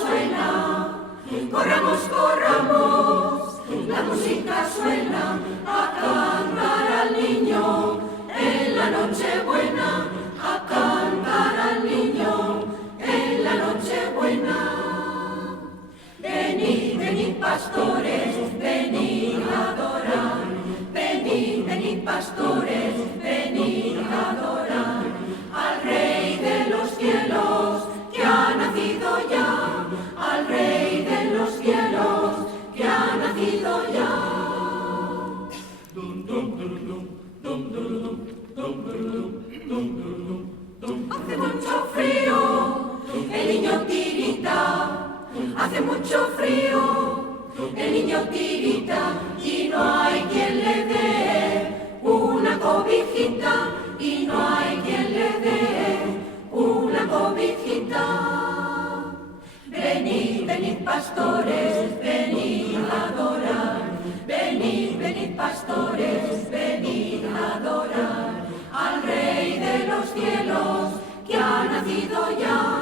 suena, corramos, corramos, la música suena, a cantar al niño en la Nochebuena, a cantar al niño en la Nochebuena. Venid, venid pastores, venid a adorar, venid, venid pastores, venid a adorar al Rey de los cielos que ha nacido ya, al Rey de los cielos que ha nacido ya. Hace mucho frío, el niño tirita, hace mucho frío, el niño tirita, y no hay quien le dé una cobijita, y no hay quien le dé una cobijita. Venid, venid pastores, venid a adorar, venid, venid pastores, venid a adorar al Rey de los cielos que ha nacido ya.